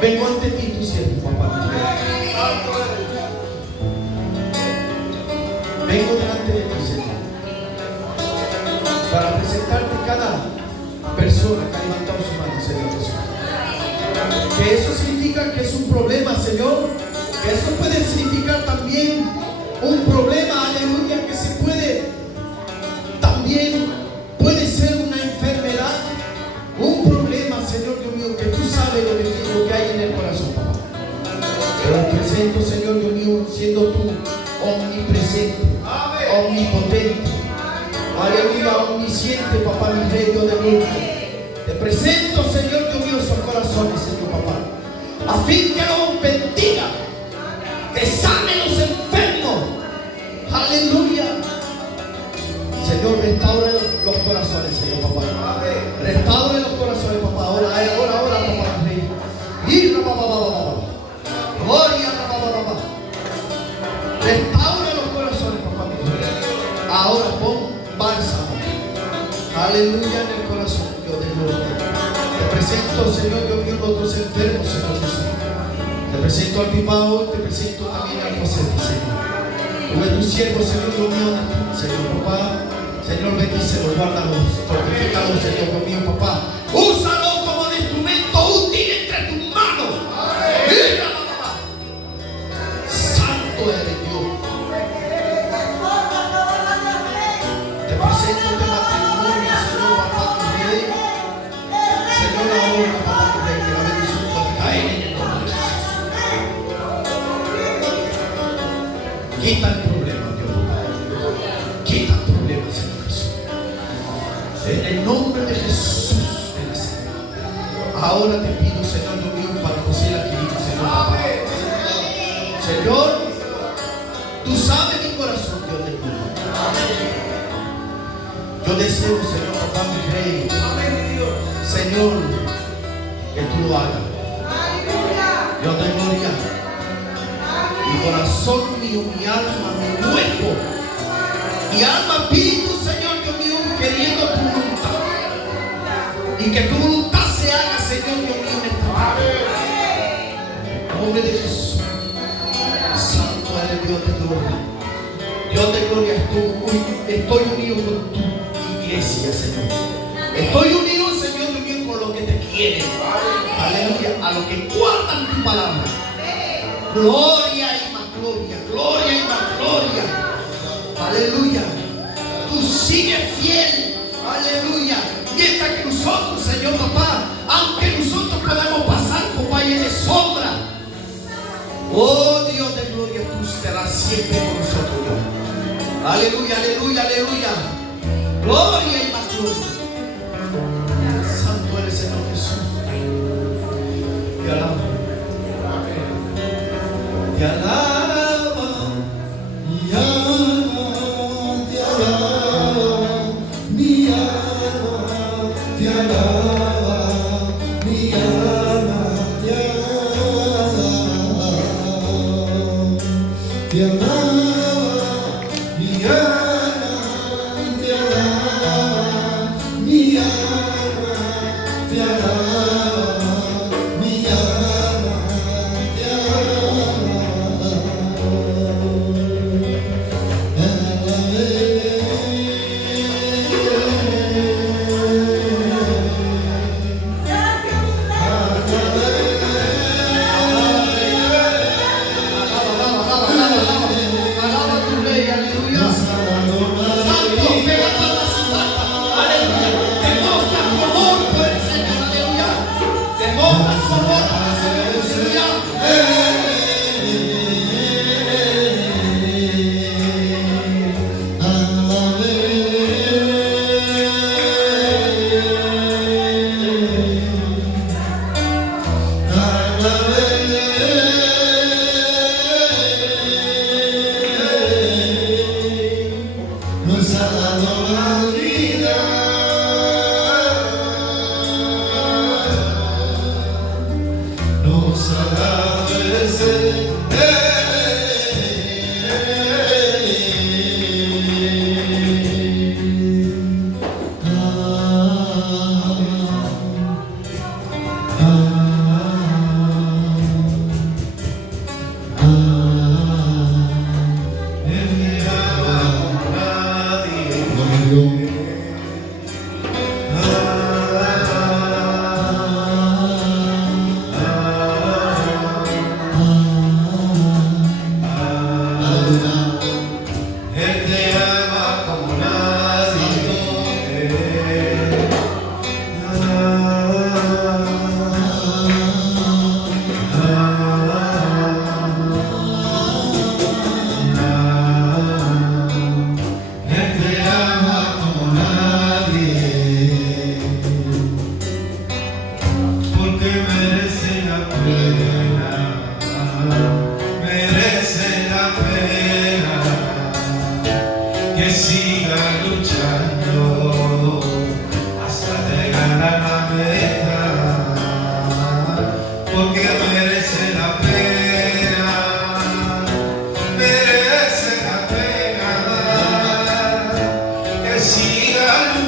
Vengo ante ti, tu siervo, papá. Vengo delante de ti, Señor, para presentarte cada persona que ha levantado su mano, Señor Jesús. Que eso significa que es un problema, Señor. Que eso puede significar también un problema, aleluya, que se puede, también puede ser una enfermedad, un problema, Señor Dios mío, que tú sabes lo que hay en el corazón, papá. Pero presento, Señor Dios mío, siendo tú omnipresente, omnipotente, aleluya, omnisciente, papá, mi rey, Dios de gloria. Te presento, Señor Dios mío, esos corazones, Señor, papá, a fin que los bendiga, que sane los enfermos, aleluya. Señor, restaure los corazones, Señor, papá. Restaure los corazones, papá. Ahora, papá, rey. Y gloria, restaure los corazones, papá. Ahora pon bálsamo, aleluya, en el corazón, Dios de gloria. Te presento, Señor Dios mío, los enfermos, Señor Jesús. Te presento al Pipao, te presento también al José, Señor. Tú eres tu siervo, Señor Dios mío, Señor, papá. Señor, bendícelos, guárdalos, fortifícalos, Señor Dios mío, papá. Úsalos como un instrumento útil entre tus manos. Mira, papá. Santo eres Dios. Te presento este matrimonio, Señor, papá, tu rey. Señor, ahora, papá, tu rey, que la bendición pueda caer en el nombre de Jesús. Quita el problema, Dios, papá. Quita el problema, Señor Jesús. En el nombre de Jesús de Nazaret. Ahora te pido, Señor Dios mío, para José la querida, Señor, papá. Señor, tú sabes mi corazón, Dios de gloria. Yo deseo, Señor, papá, mi rey, Señor, que tú lo hagas. Dios de gloria. Mi corazón mío, mi alma, mi cuerpo, mi alma, espíritu, Señor Dios mío, queriendo tu voluntad. Y que tu voluntad se haga, Señor Dios mío, en esta tarde. En el nombre de Jesús. Santo eres Dios de gloria. Dios de gloria, estoy unido con tu iglesia, Señor. Estoy unido, Señor Dios mío, con lo que te quieren. Aleluya. A lo que guardan tu palabra. Gloria y más gloria. Gloria y más gloria. Aleluya. Tú sigues fiel. Aleluya. Mientras que nosotros, Señor papá, aunque nosotros podamos pasar por valles de sombra, oh Dios de gloria, tú estarás siempre con nosotros, Dios. Aleluya, aleluya, aleluya. Gloria y más gloria. Santo eres, Señor Jesús. Te alabo. Te alabo. Mi alma te alaba. Mi alma te alaba. Mi alma te alaba. Te alaba. Mi alma te alaba. Mi alma te alaba. Mi alma te alaba. Alaba tu rey, aleluya. Santo, pega palmas y palmas, aleluya. Demuestra tu amor por el Señor, aleluya. Demuestra tu amor por el Señor, aleluya. Nos ha dado la vida, nos ha dado el ser.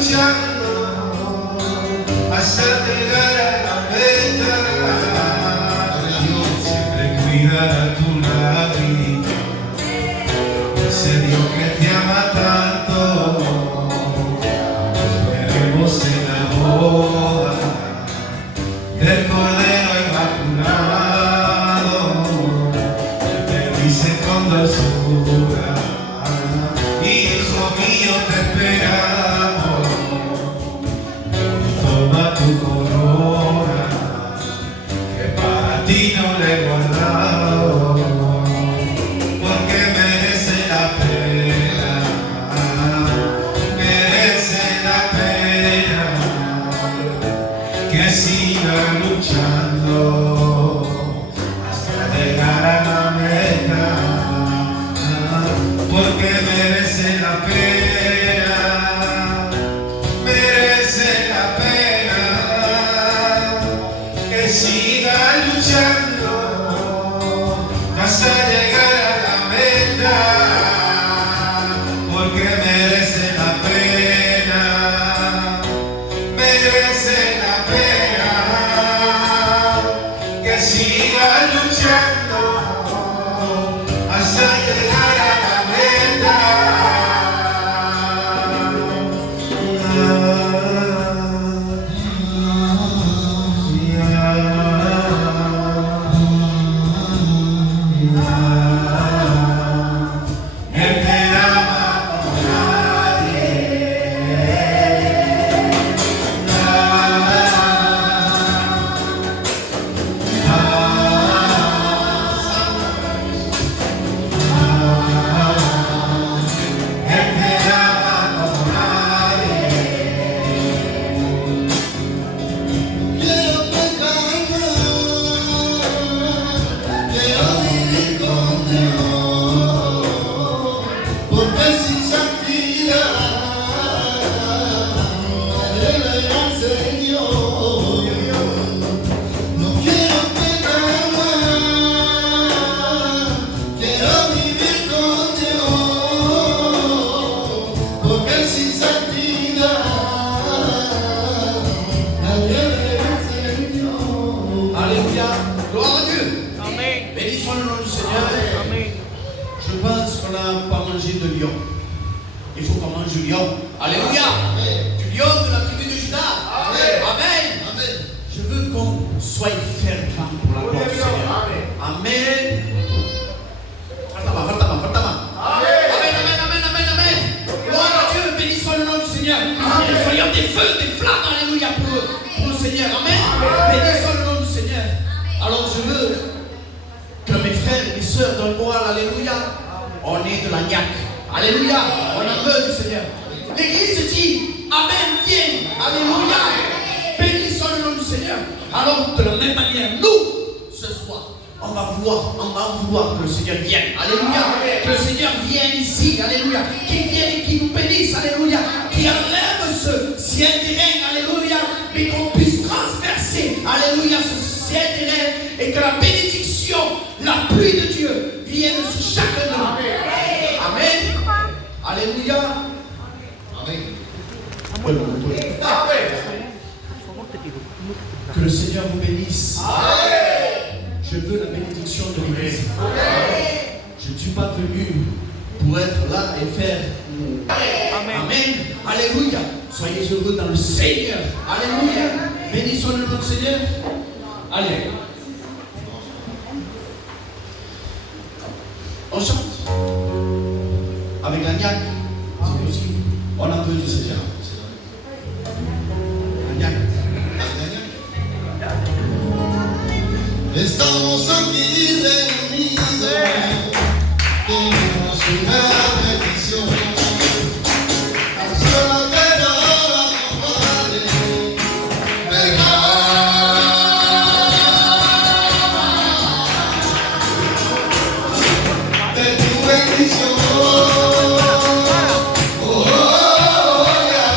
luchando hasta llegar a la meta. Siempre cuidará tu lágrima, ese Dios que te ama tanto. Veremos en la boda del Cordero Inmaculado, que te dice con dulzura: hijo mío, te esperamos, toma tu corona, que para ti no le he guardado, porque merece la pena, merece la pena que siga luchando hasta llegar a la meta, porque merece la pena, merece la pena que siga luchando hasta llegar a la meta, porque merece la pena, merece la pena que siga luchando hasta llegar a la meta. Él te ama como nadie. Él te ama como nadie. Quiero pecar más, quiero vivir con Dios, porque sin santidad nadie verá al Señor. No quiero pecar más, quiero vivir con Dios, porque sin santidad nadie verá al Señor. Alléluia. Gloire à Dieu. Amen. Béni soit le nom du Seigneur. Amen. Je pense qu'on n'a pas mangé de lion. Il faut qu'on mange du lion. Alléluia. Du lion de la tribu de Judas. Amen. Je veux qu'on soit fervent pour la gloire du Seigneur. Amen. Fartama. Amen, amen. Gloire à Dieu. Béni soit le nom du Seigneur. Soyons des feux, des flammes. Alléluia pour le Seigneur. Amen. Béni soit le nom du Seigneur. Alors je veux que mes frères et mes sœurs dans le moral, alléluia, on est de la niaque. Alléluia, on a peur du Seigneur. L'église dit, Amen, viens, alléluia. Béni soit le nom du Seigneur. Alors de la même manière, nous, ce soir, on va vouloir que le Seigneur vienne. Alléluia. Que le Seigneur vienne ici. Alléluia. Qu'il vienne et qu'il nous bénisse. Alléluia. Qu'il enlève ce ciel terrain. Alléluia. Mais qu'on puisse transpercer. Alléluia. Ce ciel terrain. Et que la bénédiction, la pluie de Dieu vienne sur chacun de nous. Amen. Alléluia. Que le Seigneur vous bénisse. Je veux la bénédiction de l'Église. Je ne suis pas venu pour être là et faire. Amen. Alléluia. Soyez heureux dans le Seigneur. Alléluia. Béni soit le nom du Seigneur. Allez. On chante. Avec la niaque. C'est possible. On a peu du Seigneur. La niaque. Estamos aquí reunidos, tenemos una bendición. Solo quiero acompañarte, de tu bendición. Oh, oh, oh, yeah.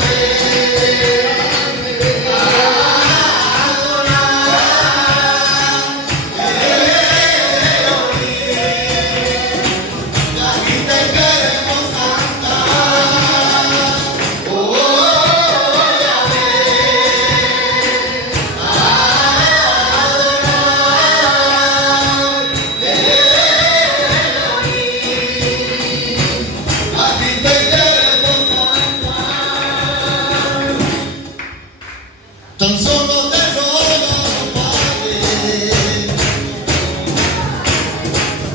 Tan solo te ruego, Padre.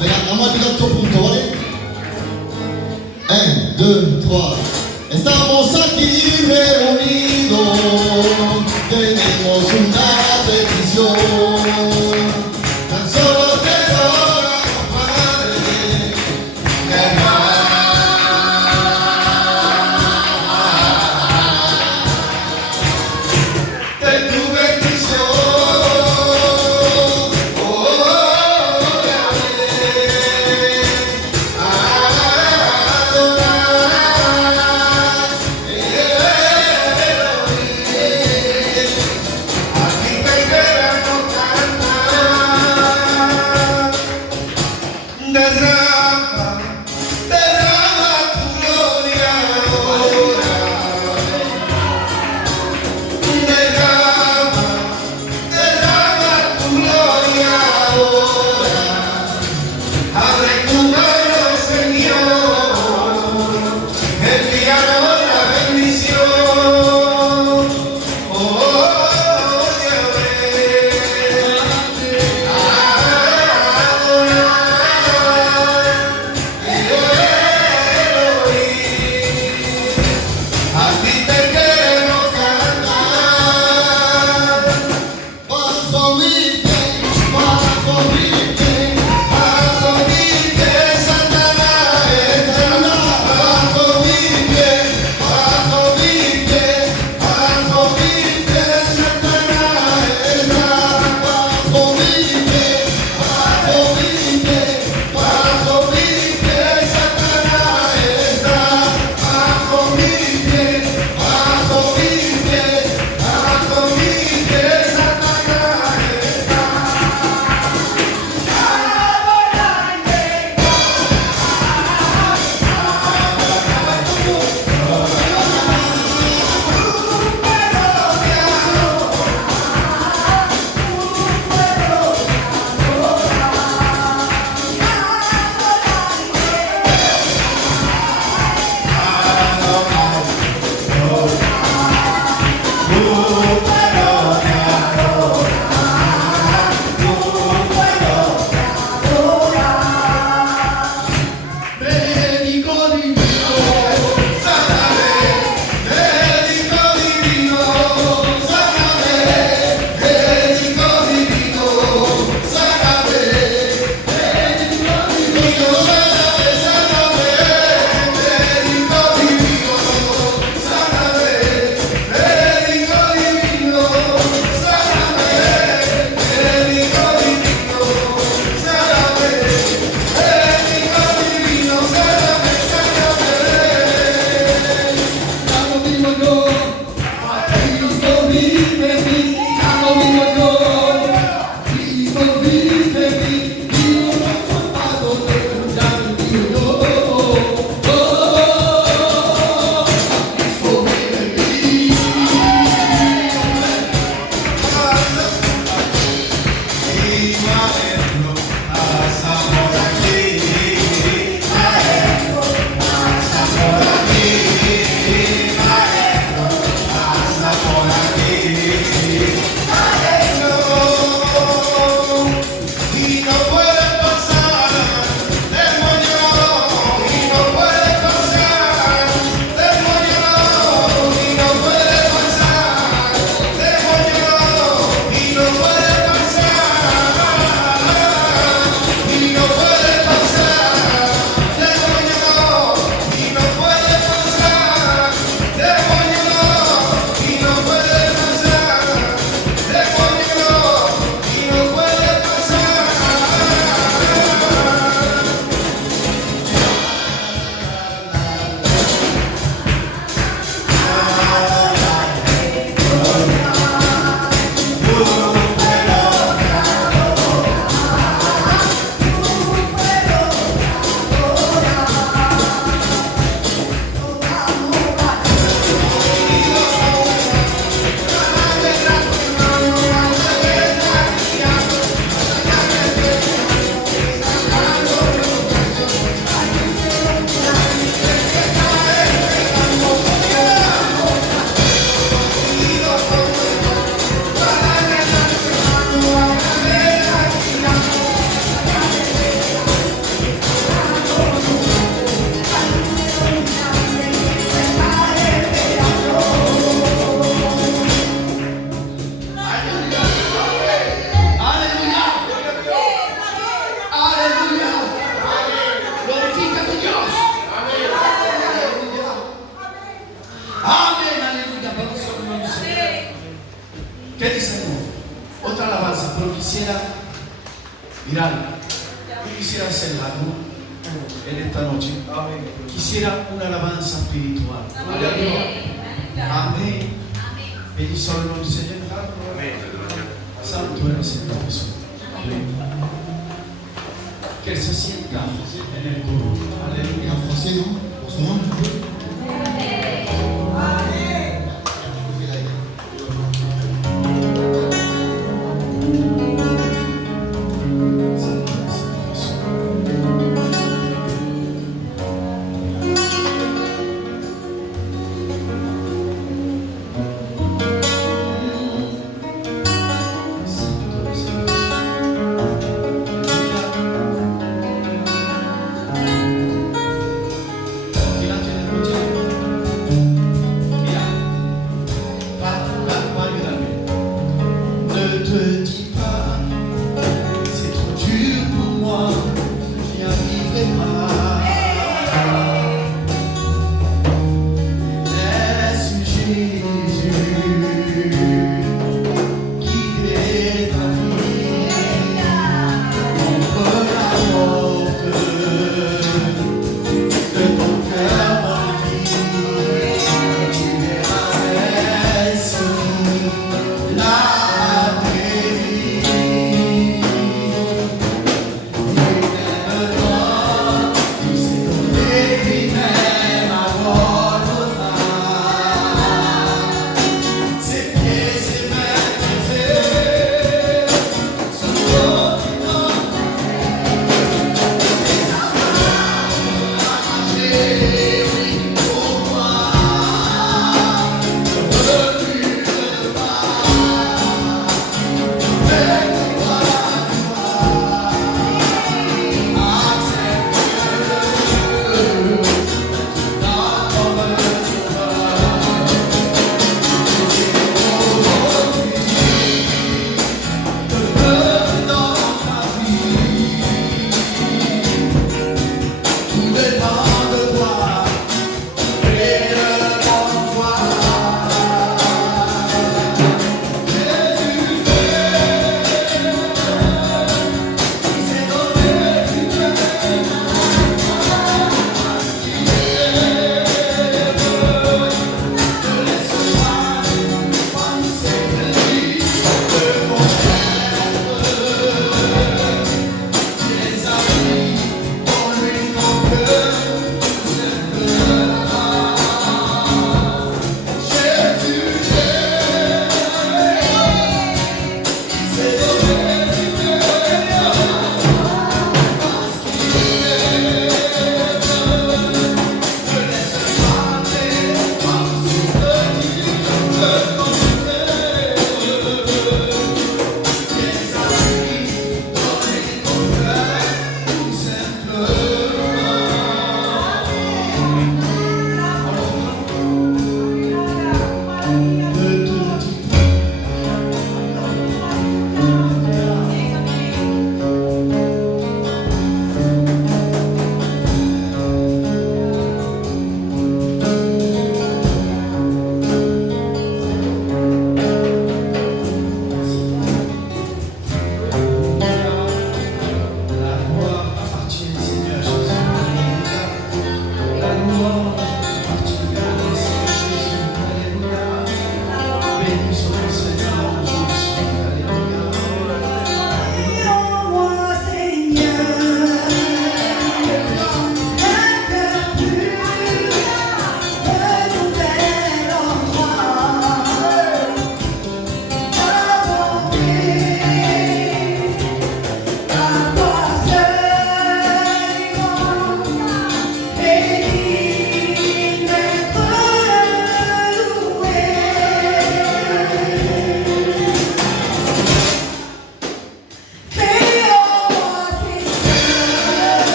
Venga, vamos a llegar a otro punto, ¿vale? 1, 2, 3. Estamos aquí reunidos, tenemos una petición. Tan solo te ruego, Padre, de tu bendición. Aquí te queremos cantar. Derrama, derrama tu gloria ahora. Derrama, derrama tu gloria ahora. Abre tu mano, Señor, envíanos la bendición. Oh, a ti te queremos cantar. bajo mi pie, bajo mi pie, Bajo mi pie, Satanás está. Bajo mi pie, bajo mi pie, bajo mi pie, Satanás está. bajo mi pie, bajo mi pie, Bajo mi pie, Satanás está. Bajo mi pie, bajo ¿Qué dicen? Otra alabanza, pero quisiera mirar. Yo quisiera hacer algo en esta noche. Quisiera una alabanza espiritual. Amén. Bendito sea el nombre del Señor. Santo eres el Jesús. Que se sienta en el coro. Aleluya.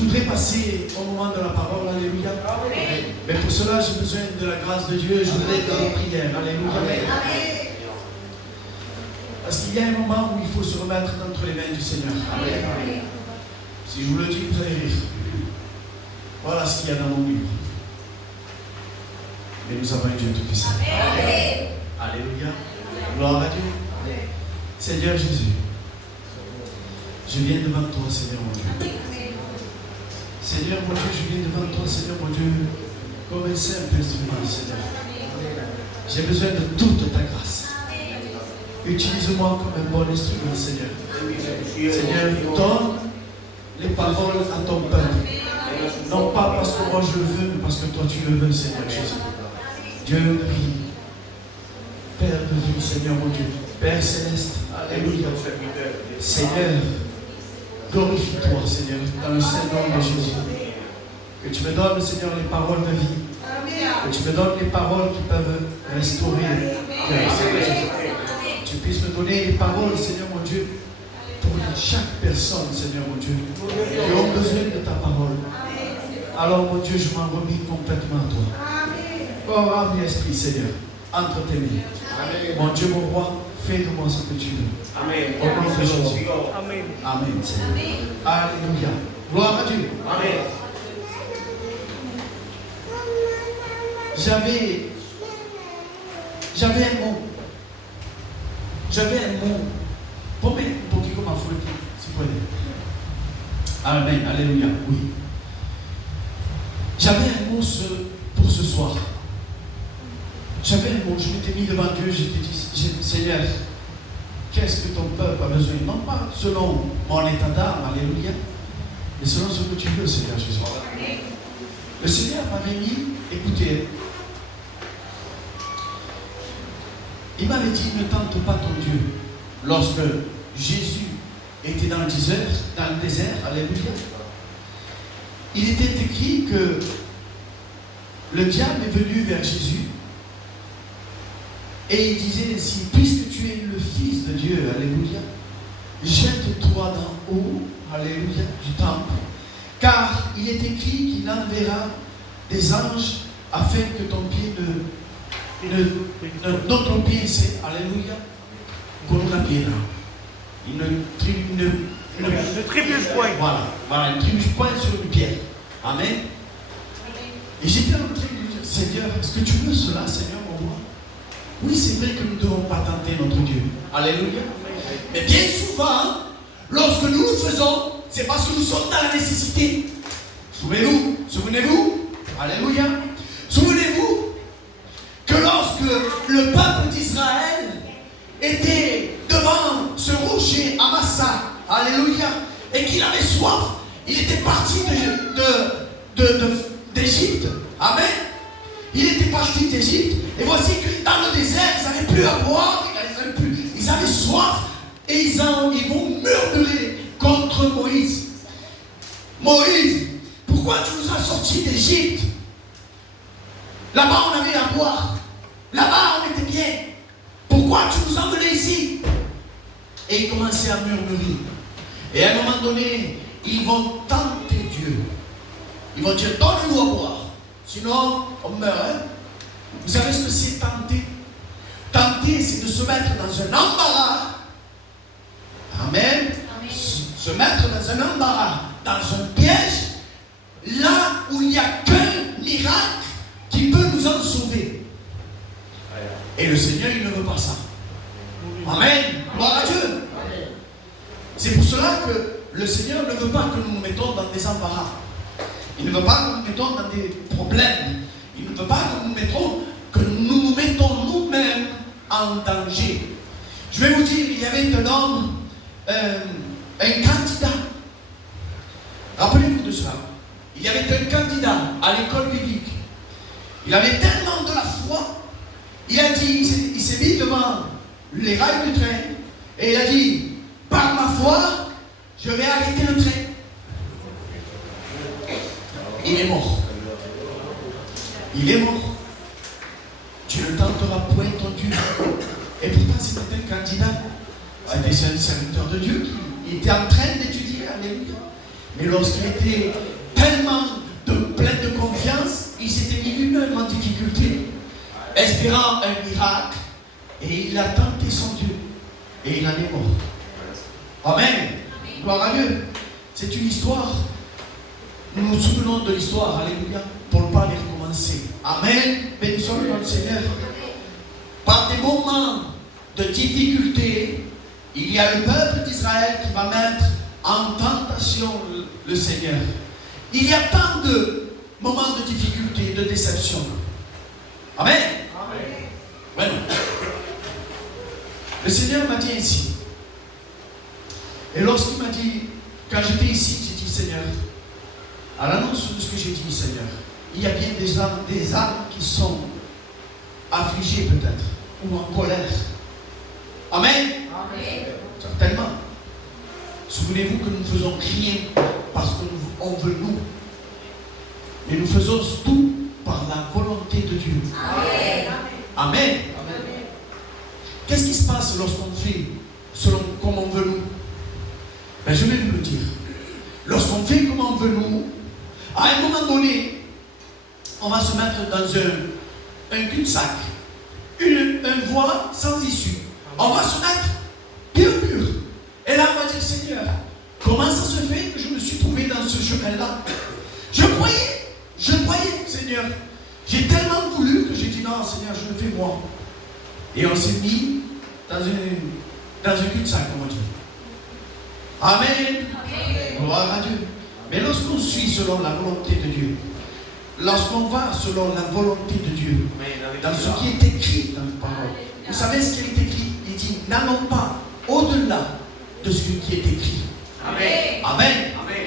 voudrais passer au moment de la parole, alléluia. Mais pour cela, j'ai besoin de la grâce de Dieu. Je voudrais faire des prières, alléluia. Parce qu'il y a un moment où il faut se remettre entre les mains du Seigneur. Si je vous le dis, vous allez rire. Voilà ce qu'il y a dans mon livre. Mais nous avons un Dieu tout-puissant. Alléluia. Gloire à Dieu. Seigneur Jésus, je viens devant toi, Seigneur mon Dieu. Seigneur mon Dieu, je viens devant toi, Seigneur mon Dieu, comme un simple instrument, Seigneur. J'ai besoin de toute ta grâce. Utilise-moi comme un bon instrument, Seigneur. Seigneur, donne les paroles à ton peuple. Non pas parce que moi je le veux, mais parce que toi tu le veux, Seigneur Jésus. Dieu de vie, Père de vie, Seigneur mon Dieu, Père céleste, alléluia. Seigneur, glorifie-toi, Seigneur, dans le Saint-Nom de Jésus. Que tu me donnes, Seigneur, les paroles de vie. Que tu me donnes les paroles qui peuvent restaurer le cœur, Seigneur Jésus. Que tu puisses me donner les paroles, Seigneur mon Dieu, pour chaque personne, Seigneur mon Dieu, qui ont besoin de ta parole. Alors, mon Dieu, je m'en remets complètement à toi. Corps, âme et esprit, Seigneur, entre tes mains. Mon Dieu, mon roi, fais de moi ce que tu veux. Amen. Au nom de Jésus. Amen. Amen, Seigneur. Alléluia. Gloire à Dieu. Amen. J'avais un mot. Pompe un poquito más fuerte, si puede. Amen. Alléluia. Oui. J'avais un mot pour ce soir. J'avais un mot, je m'étais mis devant Dieu, je t'ai dit, Seigneur, qu'est-ce que ton peuple a besoin? Non pas selon mon état d'âme, alléluia, mais selon ce que tu veux, Seigneur Jésus. Le Seigneur m'avait dit, écoutez, il m'avait dit, ne tente pas ton Dieu. Lorsque Jésus était dans le désert, alléluia, il était écrit que le diable est venu vers Jésus et il disait ainsi, puisque tu es le Fils de Dieu, alléluia, jette-toi d'en haut, alléluia, du temple, car il est écrit qu'il enverra des anges afin que ton pied notre pied, c'est, alléluia, comme la pied là. Il ne trébuche point. Voilà, il trébuche point sur une pierre. Amen. Et j'étais en train de dire, Seigneur, est-ce que tu veux cela, Seigneur, mon roi? Oui, c'est vrai que nous ne devons pas tenter notre Dieu. Alléluia. Mais bien souvent, lorsque nous le faisons, c'est parce que nous sommes dans la nécessité. Souvenez-vous, alléluia. Souvenez-vous que lorsque le peuple d'Israël était devant ce rocher à Massa, alléluia, et qu'il avait soif, il était parti d'Égypte. Amen. Il était parti d'Égypte, et voici que dans le désert, ils n'avaient plus à boire, ils avaient soif, et ils vont murmurer contre Moïse. Moïse, pourquoi tu nous as sortis d'Égypte? Là-bas, on avait à boire. Là-bas, on était bien. Pourquoi tu nous as emmenés ici? Et ils commençaient à murmurer. Et à un moment donné, ils vont tenter Dieu. Ils vont dire, donne-nous à boire. Sinon, on meurt. Hein? Vous savez ce que c'est tenter? Tenter, c'est de se mettre dans un embarras. Amen. Se mettre dans un embarras, dans un piège, là où il n'y a qu'un miracle qui peut nous en sauver. Et le Seigneur, il ne veut pas ça. Amen. Gloire à Dieu. C'est pour cela que le Seigneur ne veut pas que nous nous mettons dans des embarras. Il ne veut pas que nous nous mettons dans des problèmes. Il ne veut pas que nous nous mettons nous-mêmes en danger. Je vais vous dire, il y avait un homme, un candidat. Rappelez-vous de cela. Il y avait un candidat à l'école biblique. Il avait tellement de la foi. Il a dit, il s'est mis devant les rails du train et il a dit, par ma foi, je vais arrêter le train. Il est mort. Il est mort. Tu ne tenteras point ton Dieu. Et pourtant, c'était un candidat. C'était un serviteur de Dieu qui était en train d'étudier. Alléluia. Mais lorsqu'il était tellement plein de confiance, il s'était mis lui-même en difficulté, espérant un miracle, et il a tenté son Dieu, et il en est mort. Amen. Gloire à Dieu. C'est une histoire. Nous nous souvenons de l'histoire, alléluia, pour ne pas les recommencer. Amen. Bénissons le nom du Seigneur. Par des moments de difficulté, il y a le peuple d'Israël qui va mettre en tentation le Seigneur. Il y a tant de moments de difficulté, de déception. Amen. Amen. Bueno. Le Seigneur m'a dit ainsi. Et lorsqu'il m'a dit, quand j'étais ici, j'ai dit, Seigneur, à l'annonce de ce que j'ai dit, Seigneur, il y a bien des âmes qui sont affligées peut-être, ou en colère. Amen. Amen. Certainement. Souvenez-vous que nous ne faisons rien parce qu'on veut nous. Mais nous faisons tout par la volonté de Dieu. Amen. Amen. Amen. Qu'est-ce qui se passe lorsqu'on fait selon comme on veut nous? Ben, je vais vous le dire. Lorsqu'on fait comme on veut nous, à un moment donné, on va se mettre dans un cul-de-sac, une voie sans issue. On va se mettre pied au mur. Et là, on va dire, Seigneur, comment ça se fait que je me suis trouvé dans ce chemin-là? Je croyais, Seigneur. J'ai tellement voulu que j'ai dit, non, Seigneur, je le fais moi. Et on s'est mis dans un cul-de-sac, comme on dit. Amen. Gloire à Dieu. Mais lorsqu'on suit selon la volonté de Dieu, lorsqu'on va selon la volonté de Dieu, dans ce qui est écrit dans la parole, vous savez ce qui est écrit? Il dit, n'allons pas au-delà de ce qui est écrit. Amen. Amen. Amen.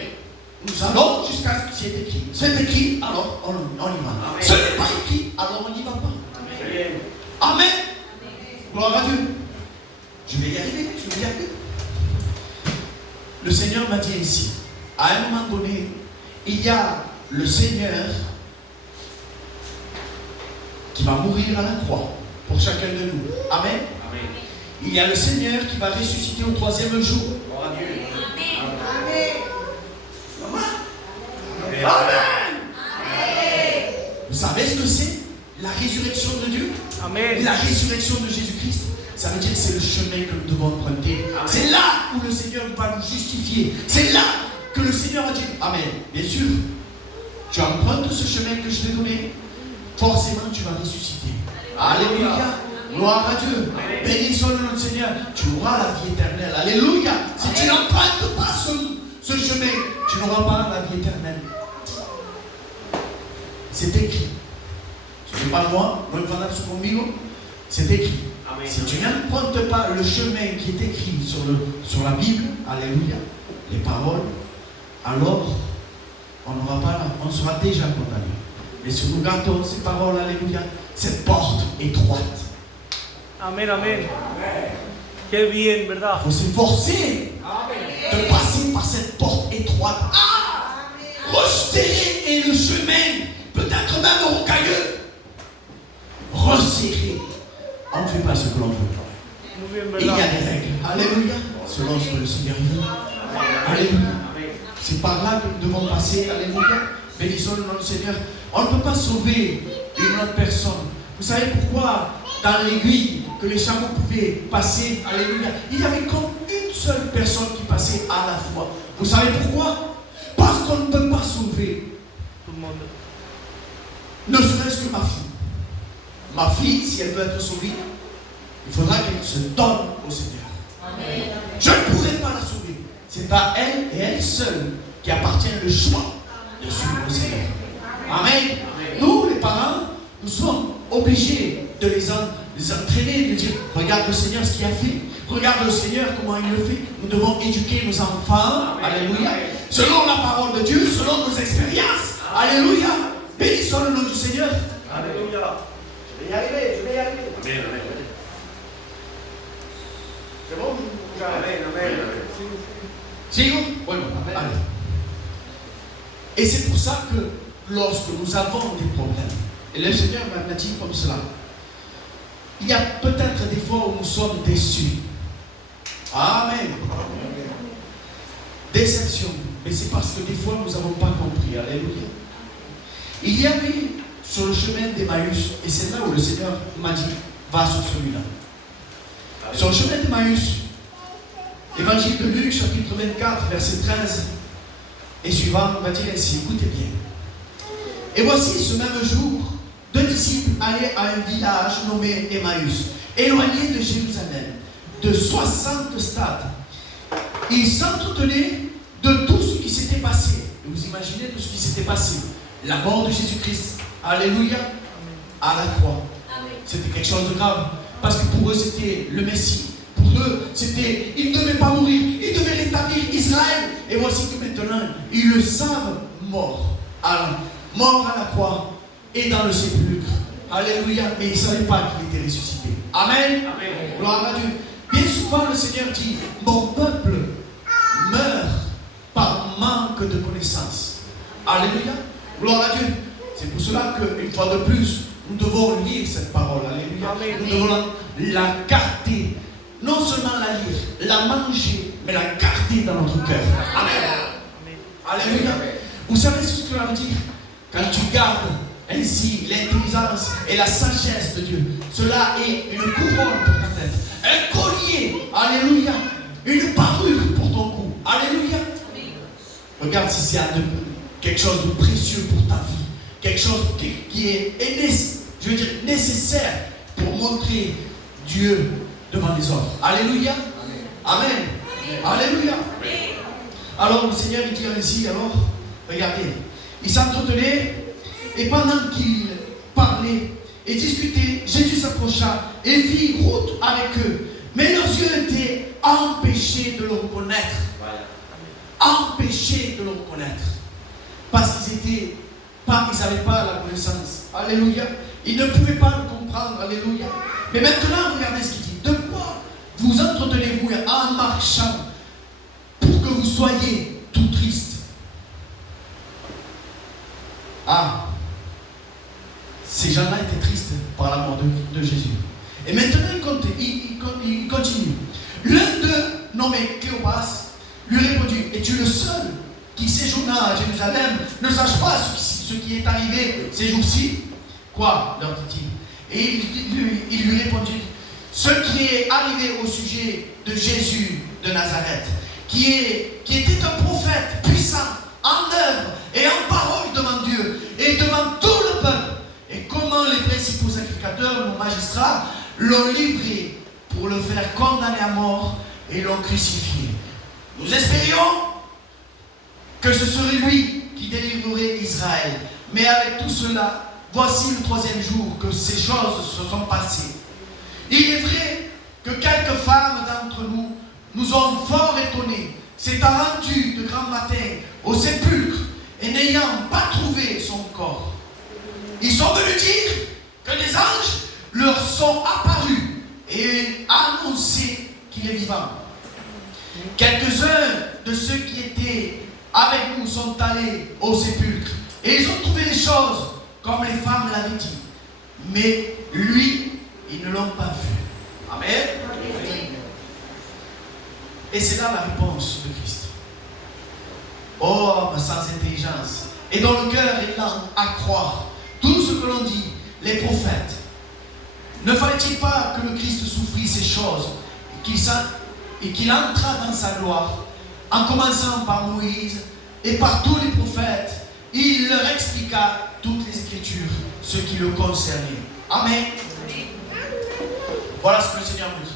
Nous allons jusqu'à ce qui est écrit. C'est écrit, alors on y va. Amen. Ce n'est pas écrit, alors on n'y va pas. Amen. Amen. Gloire à Dieu. Je vais y arriver. Le Seigneur m'a dit ainsi. À un moment donné, il y a le Seigneur qui va mourir à la croix pour chacun de nous. Amen. Amen. Il y a le Seigneur qui va ressusciter au 3e jour. Gloire à Dieu. Amen. Amen. Amen. Amen. Vous savez ce que c'est? La résurrection de Dieu. Amen. La résurrection de Jésus-Christ. Ça veut dire que c'est le chemin que nous devons emprunter. C'est là où le Seigneur va nous justifier. C'est là que le Seigneur a dit, Amen. Bien sûr, tu empruntes ce chemin que je t'ai donné, forcément tu vas ressusciter. Alléluia. Gloire à Dieu. Bénissons le nom du Seigneur. Tu auras la vie éternelle. Alléluia. Si tu n'empruntes pas ce chemin, tu n'auras pas la vie éternelle. C'est écrit. Ce n'est pas moi, c'est écrit. Amen. Si tu n'empruntes pas le chemin qui est écrit sur la Bible, alléluia, les paroles, alors on sera déjà condamné. Mais si nous gardons ces paroles, alléluia, cette porte étroite. Amen, amen. Qué bien, ¿verdad? Il faut s'efforcer de passer par cette porte étroite. Resserrer le chemin, peut-être même rocailleux. Resserrer. On ne fait pas ce que l'on veut. Et il y a des règles. Alléluia. Selon ce que le Seigneur veut. Alléluia. C'est par là que nous devons passer. Alléluia. Bénissons le nom du Seigneur. On ne peut pas sauver une autre personne. Vous savez pourquoi dans l'aiguille que les chameaux pouvaient passer, alléluia, il y avait comme une seule personne qui passait à la fois. Vous savez pourquoi? Parce qu'on ne peut pas sauver tout le monde. Ne serait-ce que ma fille. Ma fille, si elle veut être sauvée, il faudra qu'elle se donne au Seigneur. Amen. Je ne pourrai pas la sauver. C'est à elle et elle seule qui appartient le choix de suivre le Seigneur. Amen. Amen. Nous, les parents, nous sommes obligés de les entraîner, de dire, regarde le Seigneur ce qu'il a fait. Regarde le Seigneur comment il le fait. Nous devons éduquer nos enfants. Amen. Alléluia. Selon la parole de Dieu, selon nos expériences. Amen. Alléluia. Bénissons le nom du Seigneur. Alléluia. Je vais y arriver. Amen, amen. C'est bon? Amen. Sigo? Oui, allez. Et c'est pour ça que lorsque nous avons des problèmes, et le Seigneur m'a dit comme cela, il y a peut-être des fois où nous sommes déçus. Amen. Déception. mais c'est parce que des fois nous n'avons pas compris. Alléluia. Il y avait sur le chemin d'Emmaüs, et c'est là où le Seigneur m'a dit, va sur celui-là. Sur le chemin d'Emmaüs, Évangile de Luc, chapitre 24, verset 13 et suivant, on va dire ainsi, écoutez bien. Et voici ce même jour, 2 disciples allaient à un village nommé Emmaüs, éloigné de Jérusalem, de 60 stades. Ils s'entretenaient de tout ce qui s'était passé. Et vous imaginez tout ce qui s'était passé. La mort de Jésus-Christ, alléluia, à la croix. C'était quelque chose de grave. Parce que pour eux, c'était le Messie. Pour eux, c'était, il ne devait pas mourir. Il devait rétablir Israël. Et voici que maintenant, ils le savent mort. Mort à la croix et dans le sépulcre. Alléluia. Mais ils ne savaient pas qu'il était ressuscité. Amen. Amen. Gloire à Dieu. Bien souvent, le Seigneur dit, mon peuple meurt par manque de connaissance. Alléluia. Gloire à Dieu. C'est pour cela qu'une fois de plus, nous devons lire cette parole. Alléluia. Amen. Nous devons la garder. Non seulement la lire, la manger, mais la garder dans notre cœur. Amen. Alléluia. Vous savez ce que cela veut dire? Quand tu gardes ainsi l'intelligence et la sagesse de Dieu, cela est une couronne pour ta tête, un collier, alléluia, une parure pour ton cou, alléluia. Regarde si c'est quelque chose de précieux pour ta vie, quelque chose qui est je veux dire, nécessaire pour montrer Dieu devant les autres. Alléluia. Amen. Alléluia. Alors le Seigneur il dit ainsi, alors, regardez, ils s'entretenaient et pendant qu'ils parlaient et discutaient, Jésus s'approcha et fit route avec eux. Mais leurs yeux étaient empêchés de le reconnaître. Empêchés de le reconnaître. Parce qu'ils n'avaient pas la connaissance. Alléluia. Ils ne pouvaient pas le comprendre. Alléluia. Mais maintenant, regardez ce qu'il dit. De quoi vous entretenez-vous en marchant pour que vous soyez tout triste? Ah, ces gens-là étaient tristes par la mort de Jésus. Et maintenant, il continue. L'un d'eux, nommé Cléopas, lui répondit, es-tu le seul qui séjourna à Jérusalem ne sache pas ce qui est arrivé ces jours-ci? Quoi, leur dit-il. Et il lui répondit, ce qui est arrivé au sujet de Jésus de Nazareth, qui était un prophète puissant en œuvre et en parole devant Dieu et devant tout le peuple, et comment les principaux sacrificateurs, nos magistrats, l'ont livré pour le faire condamner à mort et l'ont crucifié. Nous espérions que ce serait lui qui délivrerait Israël. Mais avec tout cela, voici le 3e jour que ces choses se sont passées. Il est vrai que quelques femmes d'entre nous nous ont fort étonnés, s'étant rendues de grand matin au sépulcre et n'ayant pas trouvé son corps. Ils sont venus dire que des anges leur sont apparus et annoncé qu'il est vivant. Quelques-uns de ceux qui étaient avec nous sont allés au sépulcre et ils ont trouvé les choses comme les femmes l'avaient dit. Mais lui, ils ne l'ont pas vu. Amen. Et c'est là la réponse de Christ. Homme sans intelligence et dont le cœur est lent à croire tout ce que l'on dit, les prophètes. Ne fallait-il pas que le Christ souffrit ces choses et qu'il entra dans sa gloire, en commençant par Moïse et par tous les prophètes? Il leur expliqua toutes les Écritures, ce qui le concernait. Amen. Voilà ce que le Seigneur me dit.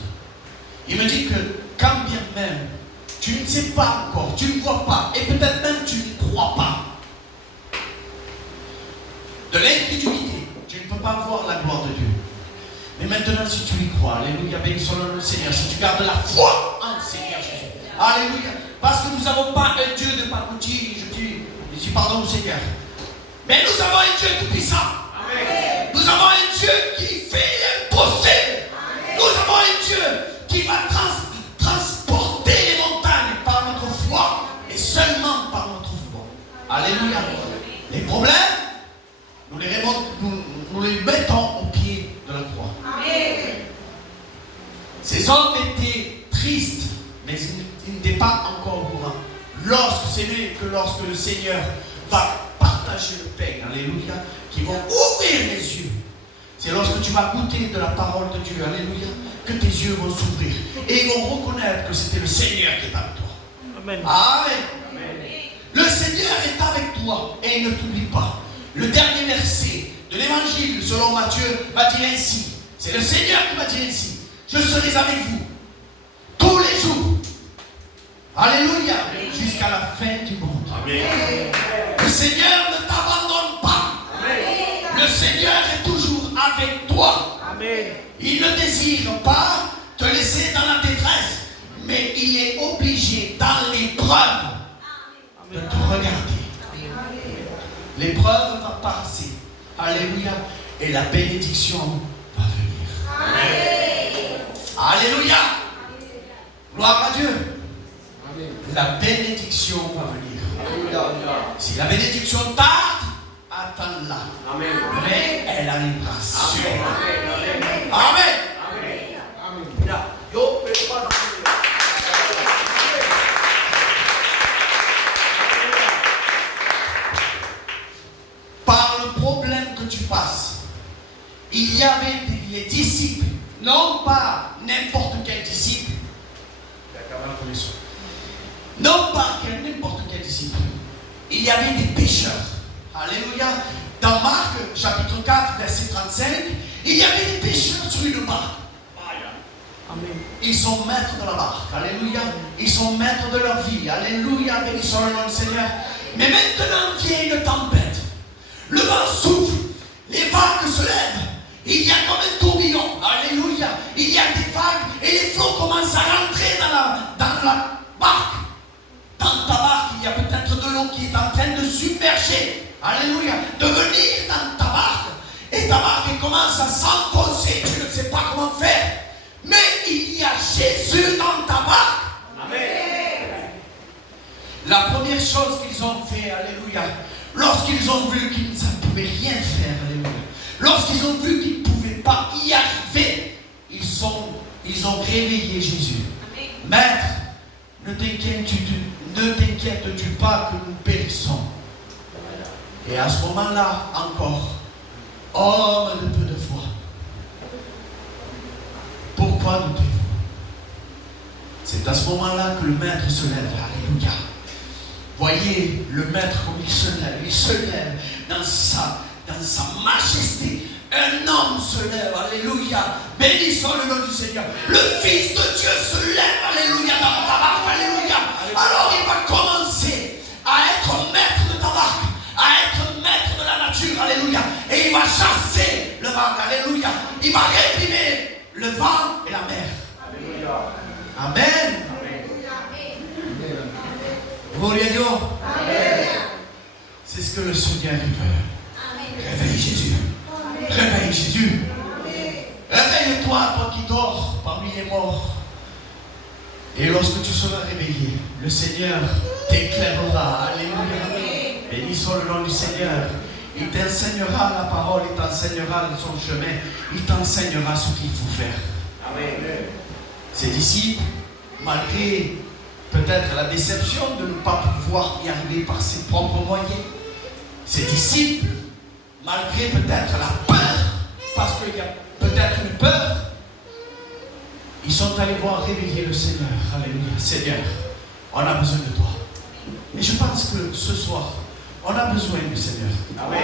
Il me dit que quand bien même tu ne sais pas encore, tu ne vois pas, et peut-être même tu ne crois pas, de l'incrédulité, tu ne peux pas voir la gloire de Dieu. Mais maintenant, si tu y crois, alléluia, bénissons le Seigneur, si tu gardes la foi en Seigneur Jésus, alléluia, parce que nous n'avons pas un Dieu de pacotille, je dis pardon au Seigneur, mais nous avons un Dieu tout-puissant. Amen. Nous avons un Dieu qui fait l'impossible. Nous avons un Dieu qui va transporter les montagnes par notre foi et seulement par notre foi. Alléluia. Les problèmes, nous les mettons au pied de la croix. Amen. Ces hommes étaient tristes, mais ils n'étaient pas encore au courant. lorsque le Seigneur va partager le pain, alléluia, qui vont ouvrir les yeux. C'est lorsque tu vas goûter de la parole de Dieu, alléluia, que tes yeux vont s'ouvrir. Et ils vont reconnaître que c'était le Seigneur qui est avec toi. Amen. Amen. Le Seigneur est avec toi et il ne t'oublie pas. Le dernier verset de l'évangile selon Matthieu va dire ainsi. C'est le Seigneur qui va dire ainsi. Je serai avec vous tous les jours. Alléluia. Jusqu'à la fin du monde. Amen. Le Seigneur ne t'abandonne pas. Amen. Le Seigneur est toujours avec toi. Amen. Il ne désire pas te laisser dans la détresse, mais il est obligé dans l'épreuve de te regarder. L'épreuve va passer. Alléluia. Et la bénédiction va venir. Alléluia. Gloire à Dieu. La bénédiction va venir. Si la bénédiction tarde, attends-la. Mais elle arrivera sûrement. Amen. Par le problème que tu passes, il y avait les disciples, non pas n'importe quel disciple, non pas n'importe quel disciple, il y avait des pécheurs. Alléluia. Dans Marc chapitre 4 verset 35, il y avait des pécheurs sur une barque. Amen. Ils sont maîtres de la barque. Alléluia. Ils sont maîtres de leur vie. Alléluia. Béni soit le nom du Seigneur. Mais maintenant vient une tempête. Le vent souffle. Les vagues se lèvent. Il y a comme un tourbillon. Alléluia. Il y a des vagues et les flots commencent à rentrer dans la barque. Dans ta barque, il y a peut-être de l'eau qui est en train de submerger. Alléluia. De venir dans ta barque. Et ta barque commence à s'enfoncer. Tu ne sais pas comment faire. Mais il y a Jésus dans ta barque. Amen. La première chose qu'ils ont fait, alléluia, lorsqu'ils ont vu qu'ils ne pouvaient rien faire, alléluia, lorsqu'ils ont vu qu'ils ne pouvaient pas y arriver, ils ont réveillé Jésus. Amen. Maître, ne t'inquiètes-tu pas que nous périssons. Et à ce moment-là encore, homme de peu de foi, pourquoi doutez-vous? C'est à ce moment-là que le maître se lève. Alléluia. Voyez le maître comme il se lève dans sa majesté. Un homme se lève. Alléluia. Béni soit le nom du Seigneur. Le Fils de Dieu se lève. Alléluia. Dans ta barque. Alléluia. Alors il va commencer à être maître de ta barque, à être maître de la nature. Alléluia. Et il va chasser le vent. Alléluia. Il va réprimer le vent et la mer. Alléluia. Amen. Gloria a Dieu. C'est ce que le Seigneur veut. Réveille Jésus. Réveille Jésus. Réveille-toi, toi qui dors parmi les morts. Et lorsque tu seras réveillé, le Seigneur t'éclairera. Alléluia. Béni soit le nom du Seigneur. Il t'enseignera la parole, il t'enseignera son chemin, il t'enseignera ce qu'il faut faire. Amen. Ses disciples, malgré peut-être la déception de ne pas pouvoir y arriver par ses propres moyens, ses disciples, malgré peut-être la peur, parce qu'il y a peut-être une peur, ils sont allés voir réveiller le Seigneur. Alléluia. Seigneur, on a besoin de toi. Et je pense que ce soir, on a besoin du Seigneur. Amen.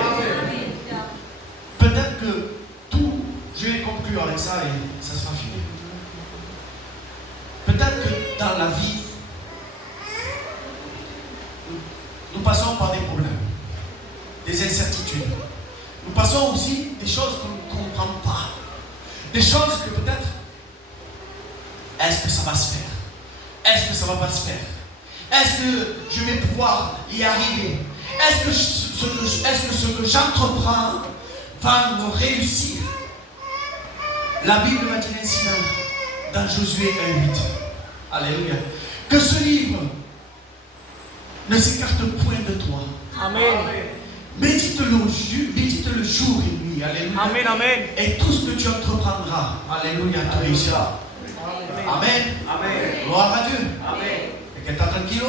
Peut-être que tout, je vais conclure avec ça et ça sera fini. Peut-être que dans la vie, nous passons par des problèmes, des incertitudes. Nous passons aussi des choses qu'on ne comprend pas. Des choses que peut-être, est-ce que ça va se faire? Est-ce que ça ne va pas se faire? Est-ce que je vais pouvoir y arriver? Est-ce que ce que j'entreprends va me réussir? La Bible va dire ainsi dans Josué 1:8. Alléluia. Que ce livre ne s'écarte point de toi. Amen. Médite-le jour et nuit. Alléluia. Amen. Amen. Et tout ce que tu entreprendras, alléluia, te réussira. Amen. Amen. Gloire à Dieu. Amen. Et que tu tranquille.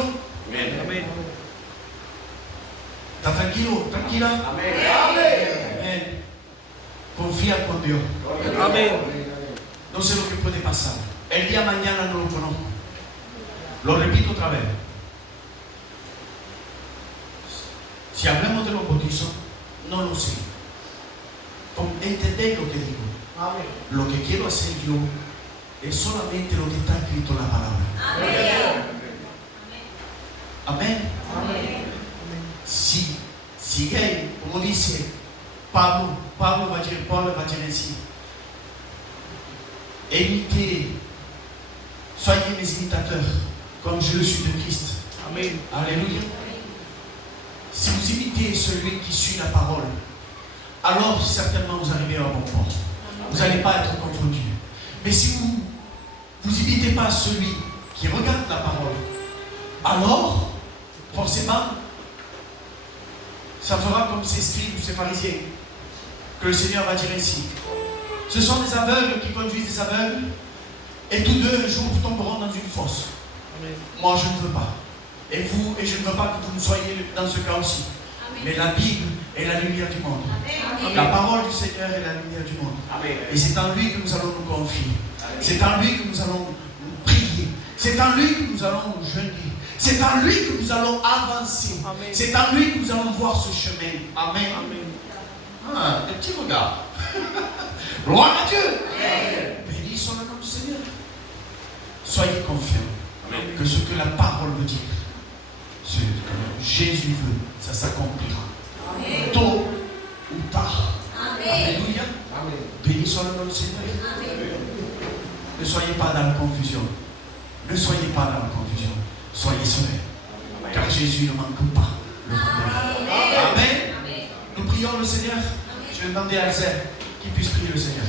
Amen. ¿Está tranquilo? ¿Tranquila? Amén. Confía con Dios. Amen. No sé lo que puede pasar. El día de mañana no lo conozco. Lo repito otra vez. Si hablamos de los bautizos, no lo sé. ¿Entendéis lo que digo? Lo que quiero hacer yo es solamente lo que está escrito en la palabra. Amén. Si sigue, como dice Pablo va a dire ainsi. Imitez, soyez mes imitateurs, comme je le suis de Christ. Amen. Alléluia. Si vous imitez celui qui suit la parole, alors certainement vous arrivez à bon port. Vous n'allez pas être confondu. Mais si vous n'imitez pas celui qui regarde la parole, alors forcément ça fera comme ces scribes ou ces pharisiens, que le Seigneur va dire ainsi. Ce sont des aveugles qui conduisent des aveugles, et tous deux un jour tomberont dans une fosse. Amen. Moi je ne veux pas. Et vous, et je ne veux pas que vous ne soyez dans ce cas aussi. Mais la Bible est la lumière du monde. La parole du Seigneur est la lumière du monde. Et c'est en lui que nous allons nous confier. C'est en lui que nous allons prier. C'est en lui que nous allons jeûner. C'est en lui que nous allons avancer. Amen. C'est en lui que nous allons voir ce chemin. Amen. Amen. Ah, des petits regards. Gloire à Dieu. Béni soit le nom du Seigneur. Soyez confiants que ce que la parole veut dire, ce que Jésus veut, ça s'accomplira. Tôt ou tard. Alléluia. Béni soit le nom du Seigneur. Ne soyez pas dans la confusion. Ne soyez pas dans la confusion. Soyez sereins. Car Jésus ne manque pas le bonheur. Amen. Nous prions le Seigneur. Je vais demander à Alzère qu'il puisse prier le Seigneur.